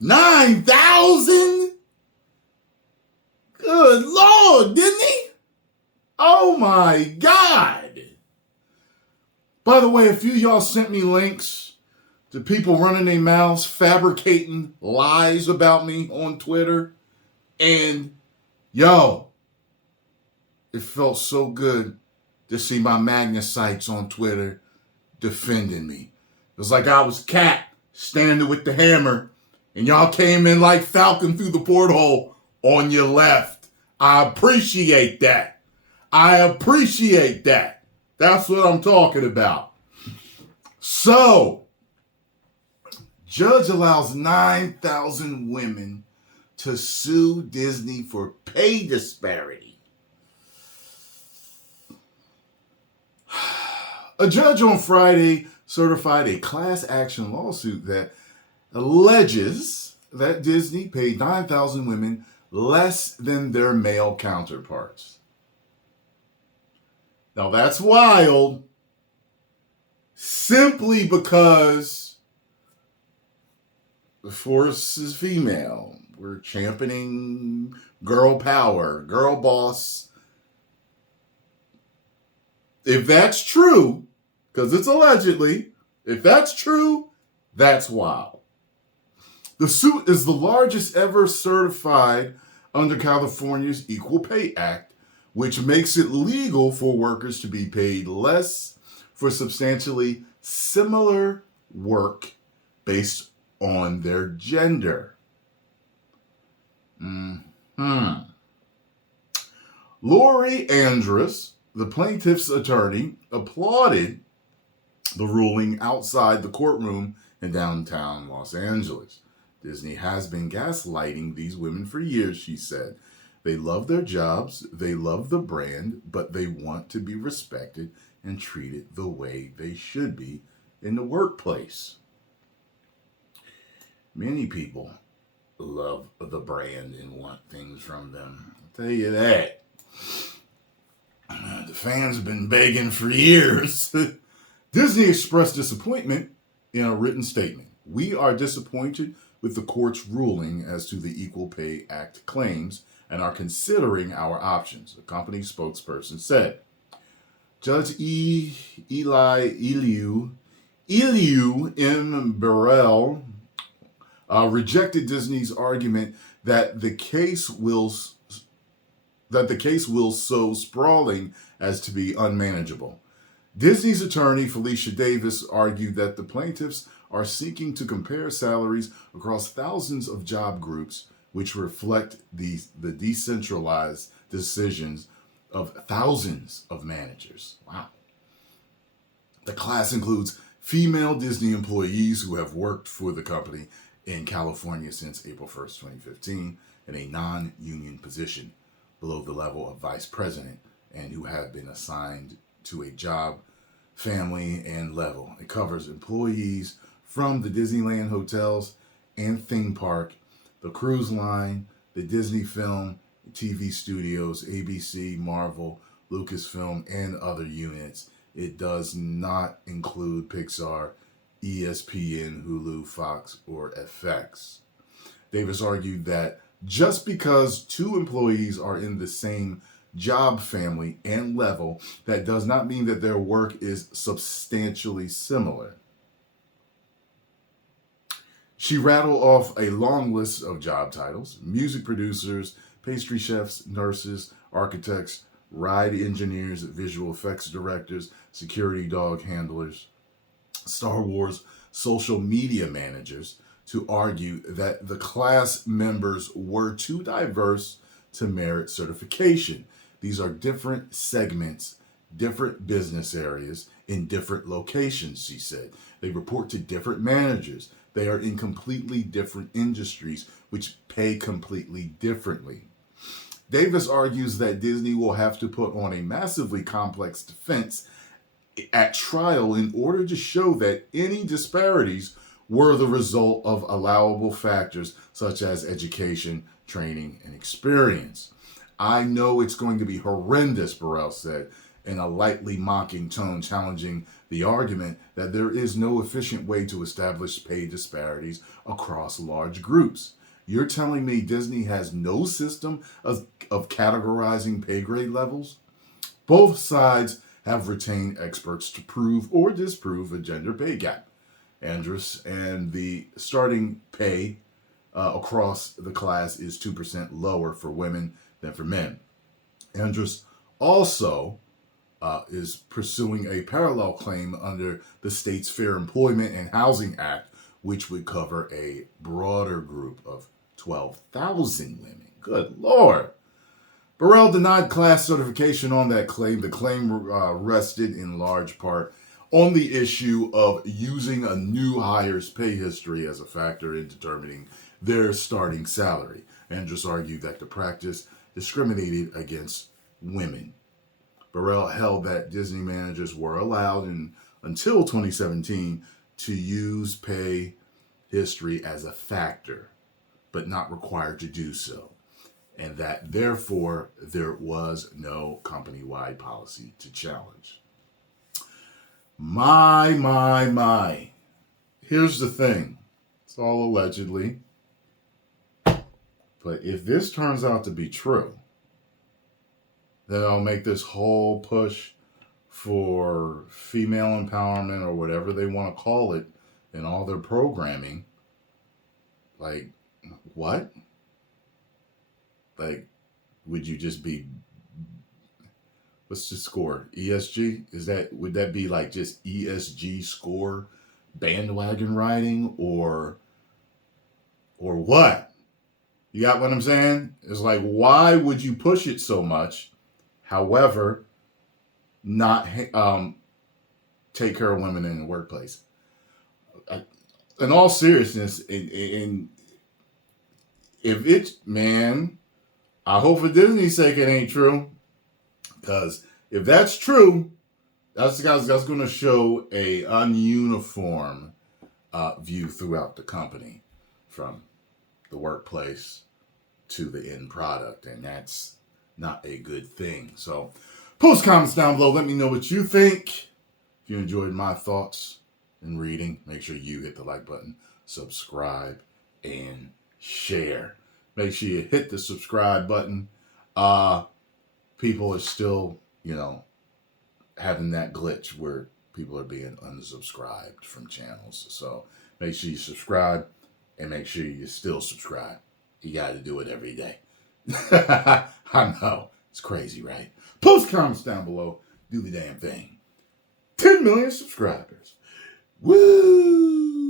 9,000? Good Lord, didn't he? Oh my God. By the way, a few of y'all sent me links to people running their mouths, fabricating lies about me on Twitter. And yo, it felt so good to see my Magnus sites on Twitter defending me. It was like I was Cat standing with the hammer, and y'all came in like Falcon through the porthole on your left. I appreciate that. I appreciate that. That's what I'm talking about. So, judge allows 9,000 women to sue Disney for pay disparity. A judge on Friday certified a class action lawsuit that alleges that Disney paid 9,000 women less than their male counterparts. Now that's wild, simply because the force is female. We're championing girl power, girl boss. If that's true, because it's allegedly, if that's true, that's wild. The suit is the largest ever certified under California's Equal Pay Act, which makes it legal for workers to be paid less for substantially similar work based on their gender. Lori Andrus, the plaintiff's attorney, applauded the ruling outside the courtroom in downtown Los Angeles. Disney has been gaslighting these women for years, she said. They love their jobs, they love the brand, but they want to be respected and treated the way they should be in the workplace. Many people love the brand and want things from them. I'll tell you that. The fans have been begging for years. Disney expressed disappointment in a written statement. We are disappointed with the court's ruling as to the Equal Pay Act claims and are considering our options, a company spokesperson said. Judge Eli Eliu M. Burrell rejected Disney's argument that the case will so sprawling as to be unmanageable. Disney's attorney, Felicia Davis, argued that the plaintiffs are seeking to compare salaries across thousands of job groups, which reflect the decentralized decisions of thousands of managers. Wow. The class includes female Disney employees who have worked for the company in California since April 1st, 2015, in a non-union position below the level of vice president and who have been assigned to a job, family, and level. It covers employees from the Disneyland hotels and theme park, the cruise line, the Disney film, TV studios, ABC, Marvel, Lucasfilm, and other units. It does not include Pixar, ESPN, Hulu, Fox, or FX. Davis argued that just because two employees are in the same job, family, and level, that does not mean that their work is substantially similar. She rattled off a long list of job titles: music producers, pastry chefs, nurses, architects, ride engineers, visual effects directors, security dog handlers, Star Wars social media managers, to argue that the class members were too diverse to merit certification. These are different segments, different business areas, in different locations, she said. They report to different managers. They are in completely different industries, which pay completely differently. Davis argues that Disney will have to put on a massively complex defense at trial in order to show that any disparities were the result of allowable factors such as education, training, and experience. I know it's going to be horrendous, Burrell said, in a lightly mocking tone, challenging the argument that there is no efficient way to establish pay disparities across large groups. You're telling me Disney has no system of categorizing pay grade levels? Both sides have retained experts to prove or disprove a gender pay gap. Andrus, and the starting pay across the class is 2% lower for women than for men. Andrus also is pursuing a parallel claim under the state's Fair Employment and Housing Act, which would cover a broader group of 12,000 women. Good Lord. Burrell denied class certification on that claim. The claim rested in large part on the issue of using a new hire's pay history as a factor in determining their starting salary. Andrus argued that the practice discriminated against women. Burrell held that Disney managers were allowed until 2017 to use pay history as a factor, but not required to do so, and that therefore there was no company-wide policy to challenge. My. Here's the thing. It's all allegedly. But if this turns out to be true, then I'll make this whole push for female empowerment or whatever they want to call it in all their programming. Like, what? Like, would you just be, what's the score? ESG? Would that be like just ESG score bandwagon riding or what? You got what I'm saying? It's like, why would you push it so much? However, not take care of women in the workplace. In all seriousness, if it's, man, I hope for Disney's sake it ain't true. Because if that's true, that's going to show a ununiform view throughout the company, from the workplace to the end product. And that's not a good thing. So post comments down below. Let me know what you think. If you enjoyed my thoughts and reading, make sure you hit the like button, subscribe, and share. Make sure you hit the subscribe button. People are still, having that glitch where people are being unsubscribed from channels. So make sure you subscribe and make sure you still subscribe. You got to do it every day. I know. It's crazy, right? Post comments down below. Do the damn thing. 10 million subscribers. Woo!